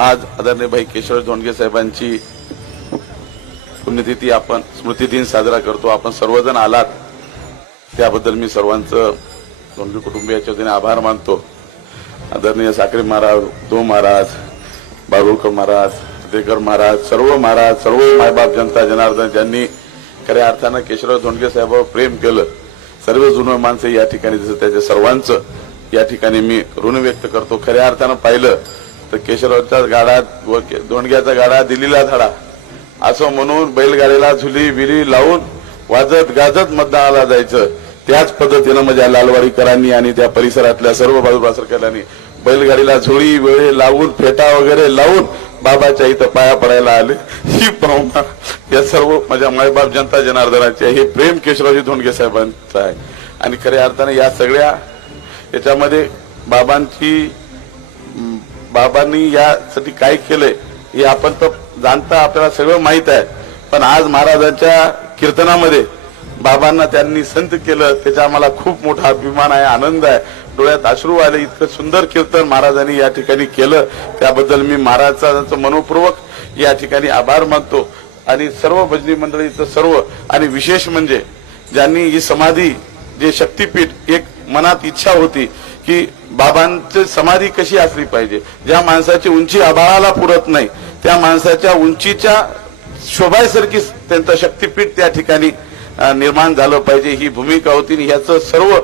आज आदरणीय भाई केशवराज धोंडगे साहेबांची पुण्यतिथी आपण स्मृती दिन साजरा करतो। आपण सर्वजण आलात त्याबद्दल मी सर्वांचं धोंडगे कुटुंबियांच्या वतीने आभार मानतो। आदरणीय साखरे महाराज, उद्धव महाराज, बारुळकर महाराज, देकर महाराज, सर्व मायबाप जनता जनार्दन ज्यांनी खऱ्या अर्थानं केशवराज धोंडगे साहेबांवर प्रेम केलं, सर्व जुने माणसं या ठिकाणी दिसत, त्याच्या सर्वांचं या ठिकाणी मी ऋण व्यक्त करतो। खऱ्या अर्थानं पाहिलं तर केशवराजच्या गाडा धोंडग्याचा गाडा दिल्लीला धडा असं म्हणून बैलगाडीला झुली बिली लावून वाजत गाजत मतदानाला जायचं। त्याच पद्धतीनं माझ्या लालवाडीकरांनी आणि त्या परिसरातल्या सर्व बाजूबासरकरांनी बैलगाडीला झुळी वेळे लावून फेटा वगैरे लावून बाबाच्या इथं पाया पडायला आले। ही भावना या सर्व माझ्या मायबाप जनता जनार्दनाची आहे। हे प्रेम केशवराज धोंडगे साहेबांचं आहे आणि खऱ्या अर्थाने या सगळ्या याच्यामध्ये बाबांनी यासाठी काय केलंय हे आपण तर जाणता, आपल्याला सगळं माहित आहे। पण आज महाराजांच्या कीर्तनामध्ये बाबांना त्यांनी संत केलं, त्याचा आम्हाला खूप मोठा अभिमान आहे, आनंद आहे, डोळ्यात अश्रू आले। इतकं सुंदर कीर्तन महाराजांनी या ठिकाणी केलं, त्याबद्दल मी महाराजांचं मनोपूर्वक या ठिकाणी आभार मानतो। आणि सर्व भजनी मंडळीचं सर्व आणि विशेष म्हणजे ज्यांनी ही समाधी जे शक्तीपीठ एक मनात इच्छा होती की बाबांची समाधी कशी असली पाहिजे, ज्या माणसाची उंची आभाळाला पुरत नाही त्या माणसाच्या उंचीच्या शोभायसारखी त्यांचं शक्तीपीठ त्या ठिकाणी निर्माण झालं पाहिजे, ही भूमिका होती। ह्याचं सर्व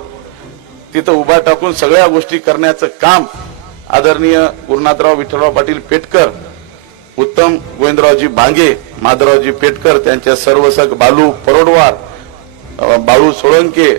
तिथं उभा टाकून सगळ्या गोष्टी करण्याचं काम आदरणीय गुरुनाथराव विठ्ठलराव पाटील पेटकर, उत्तम गोविंदरावजी बांगे, माधवरावजी पेटकर, त्यांच्या सर्व सग बालू परोडवार, बाळू सोळंके,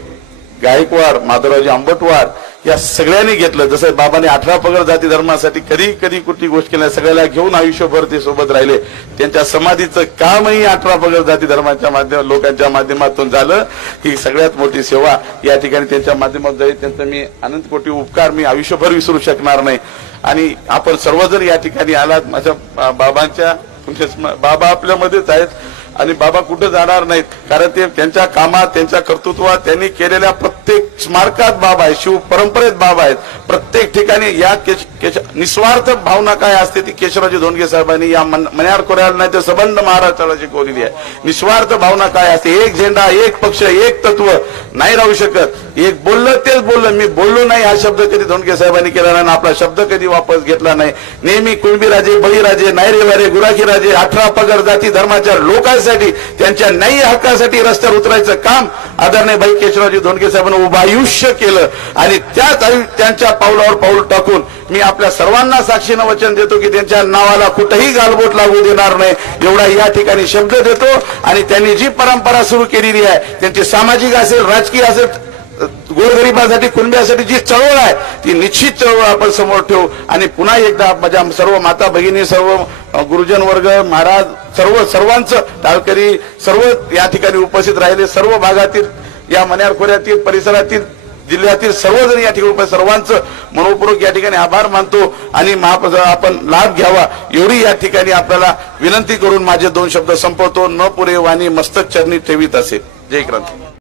गायकवाड, माधवरावजी आंबटवार या सगळ्यांनी घेतलं। जसं बाबांनी 18 पगड जाती धर्मासाठी कधी कुठली गोष्ट केली, सगळ्याला घेऊन आयुष्यभर ते सोबत राहिले। त्यांच्या समाधीचं कामही 18 पगड जाती धर्माच्या लोकांच्या माध्यमातून झालं। ही सगळ्यात मोठी सेवा या ठिकाणी त्यांच्या माध्यमातून झाली। त्यांचा मी अनंत कोटी उपकार मी आयुष्यभर विसरू शकणार नाही। आणि आपण सर्वजण या ठिकाणी आलात, माझ्या बाबांच्या बाबा आपल्यामध्येच आहेत आणि बाबा कुठे जाणार नाहीत, कारण ते त्यांच्या कामात, त्यांच्या कर्तृत्वात, त्यांनी केलेल्या प्रत्येक स्मारकात बाबा आहे, शिव परंपरेत बाबा आहेत। प्रत्येक ठिकाणी या निस्वार्थ भावना काय असते ती केशवराज धोंडगे साहेबांनी या मण्यार कोऱ्याला नाही तर सबंध महाराष्ट्राला शिकवलेली आहे। निस्वार्थ भावना काय असते, एक झेंडा, एक पक्ष, एक तत्व नाही राहू शकत। एक बोललं तेच बोललं, मी बोललो नाही हा शब्द कधी धोंडगे साहेबांनी केला नाही, आपला शब्द कधी वापस घेतला नाही। नेहमी कुणबी राजे, बळीराजे, नायरेवारे, गुराखी राजे, 18 पगड जाती धर्माच्या लोकांसाठी, त्यांच्या न्याय्य हक्कासाठी रस्त्यावर उतरायचं काम आदरणीय भाई केशवराज धोंडगे साहेबांनी उभं आयुष्य केलं। आणि त्याच त्यांच्या पावलावर पाऊल टाकून मी आपल्या सर्वांना साक्षीनं वचन देतो की त्यांच्या नावाला कुठेही गालबोट लागू देणार नाही, एवढा या ठिकाणी शब्द देतो। आणि त्यांनी जी परंपरा सुरू केलेली आहे, त्यांची सामाजिक असेल, राजकीय असेल, गोरगरिबासाठी, कुटुंबियासाठी जी चळवळ आहे ती निश्चित चळवळ आपण समोर ठेवू। आणि पुन्हा एकदा माझ्या सर्व माता भगिनी, सर्व गुरुजन वर्ग, महाराज, सर्वांचं टाळकरी सर्व या ठिकाणी उपस्थित राहिले, सर्व भागातील या मण्यार खोऱ्यातील परिसरातील जिल्ह्यातील सर्वजण या ठिकाणी सर्वांचं मनोपूर्वक या ठिकाणी आभार मानतो। आणि आपण लाभ घ्यावा एवढी या ठिकाणी आपल्याला विनंती करून माझे 2 शब्द संपवतो। न पुरे वाणी मस्तक चरणी ठेवीत असे। जय क्रांती।